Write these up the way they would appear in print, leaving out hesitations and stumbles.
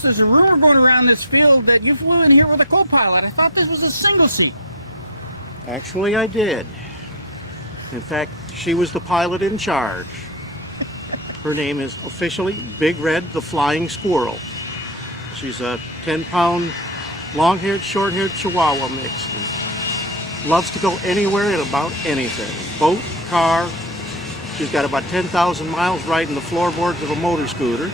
Breese, there's a rumor going around this field that you flew in here with a co-pilot. I thought this was a single seat. Actually, I did. In fact, she was the pilot in charge. Her name is officially Big Red the Flying Squirrel. She's a 10-pound, long-haired, short-haired Chihuahua mix. And loves to go anywhere and about anything. Boat, car. She's got about 10,000 miles riding the floorboards of a motor scooter.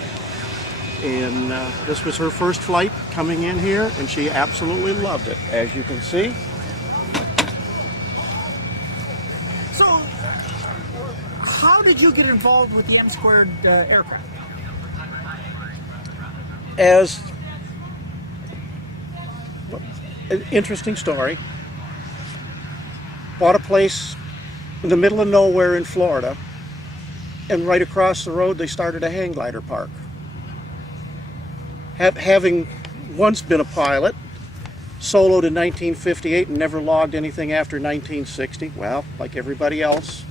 And this was her first flight coming in here, and she absolutely loved it, as you can see. So, how did you get involved with the MSquared aircraft? As an interesting story, bought a place in the middle of nowhere in Florida, and right across the road they started a hang glider park. Having once been a pilot, soloed in 1958 and never logged anything after 1960, well, like everybody else,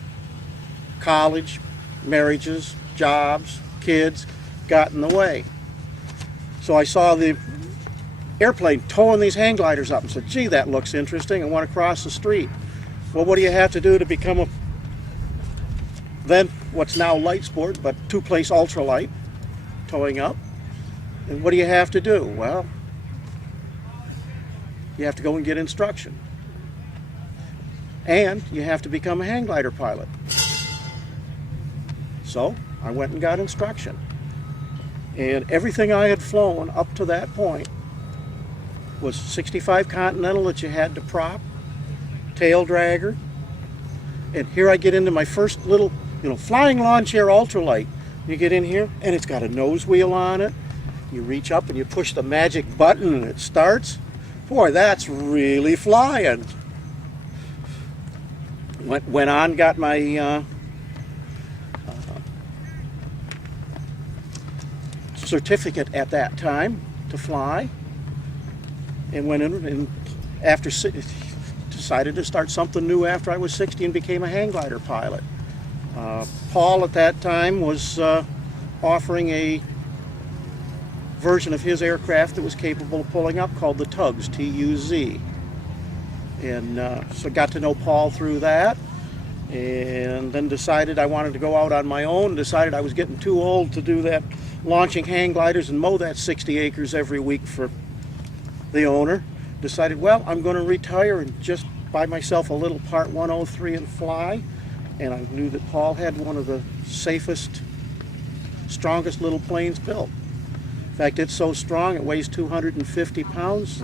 college, marriages, jobs, kids got in the way. So I saw the airplane towing these hang gliders up and said, gee, that looks interesting. I want to cross the street. Well, what do you have to do to become a, then what's now light sport, but two-place ultralight, towing up? And what do you have to do? Well, you have to go and get instruction. And you have to become a hang glider pilot. So I went and got instruction. And everything I had flown up to that point was 65 Continental that you had to prop, tail dragger. And here I get into my first little, flying lawn chair ultralight. You get in here and it's got a nose wheel on it. You reach up and you push the magic button and it starts. Boy, that's really flying. Went on, got my certificate at that time to fly, and went in and decided to start something new after I was 60 and became a hang glider pilot. Paul at that time was offering a version of his aircraft that was capable of pulling up called the Tugs, T-U-Z. And so got to know Paul through that, and then decided I wanted to go out on my own, decided I was getting too old to do that launching hang gliders and mow that 60 acres every week for the owner. Decided, well, I'm going to retire and just buy myself a little Part 103 and fly. And I knew that Paul had one of the safest, strongest little planes built. In fact, it's so strong it weighs 250 pounds.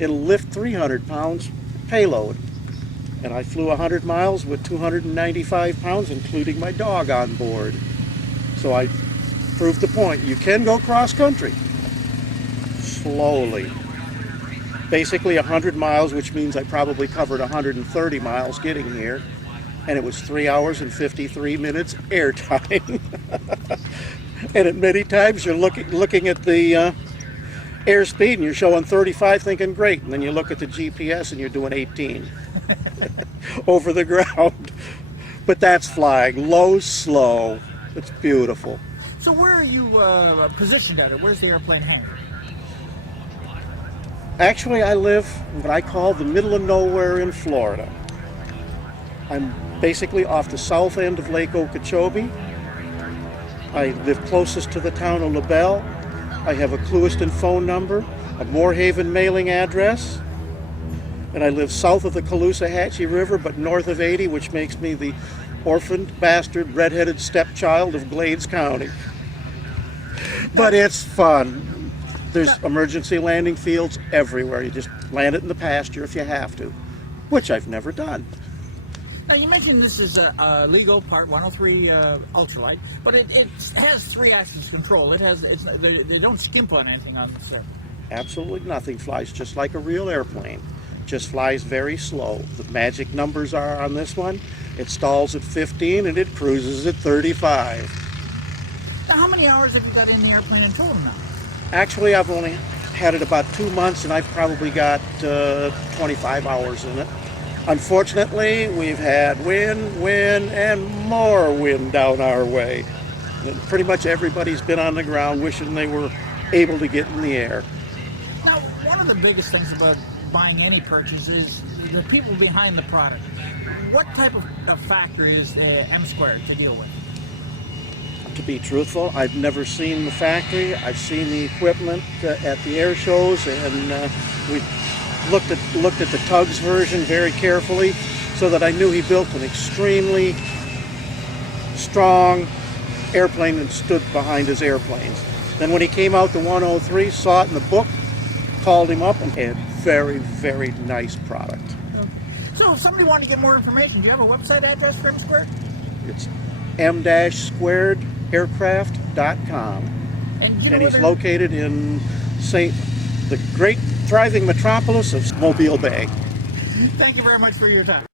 It'll lift 300 pounds payload. And I flew 100 miles with 295 pounds, including my dog on board. So I proved the point. You can go cross country slowly. Basically 100 miles, which means I probably covered 130 miles getting here. And it was 3 hours and 53 minutes airtime. And at many times you're looking at the airspeed and you're showing 35 thinking great, and then you look at the GPS and you're doing 18 over the ground. But that's flying low, slow. It's beautiful. So where are you positioned at it? Where's the airplane hangar? Actually, I live in what I call the middle of nowhere in Florida. I'm basically off the south end of Lake Okeechobee. I live closest to the town of LaBelle. I have a Clewiston phone number, a Moorhaven mailing address, and I live south of the Caloosahatchee River, but north of 80, which makes me the orphaned, bastard, redheaded stepchild of Glades County. But it's fun. There's emergency landing fields everywhere. You just land it in the pasture if you have to, which I've never done. Now, you mentioned this is a legal Part 103 ultralight, but it has 3-axis control. They don't skimp on anything on this airplane. Absolutely nothing. Flies just like a real airplane. Just flies very slow. The magic numbers are on this one. It stalls at 15 and it cruises at 35. Now, how many hours have you got in the airplane in total now? Actually, I've only had it about 2 months, and I've probably got 25 hours in it. Unfortunately, we've had wind, and more wind down our way. And pretty much everybody's been on the ground wishing they were able to get in the air. Now, one of the biggest things about buying any purchase is the people behind the product. What type of a factor is MSquared to deal with? To be truthful, I've never seen the factory. I've seen the equipment at the air shows, and we looked at the Tugs version very carefully, so that I knew he built an extremely strong airplane and stood behind his airplanes. Then when he came out to 103, saw it in the book, called him up, and had very, very nice product. So if somebody wanted to get more information, do you have a website address for MSquared? It's m-squaredaircraft.com. And He's located in the great driving metropolis of Mobile Bay. Thank you very much for your time.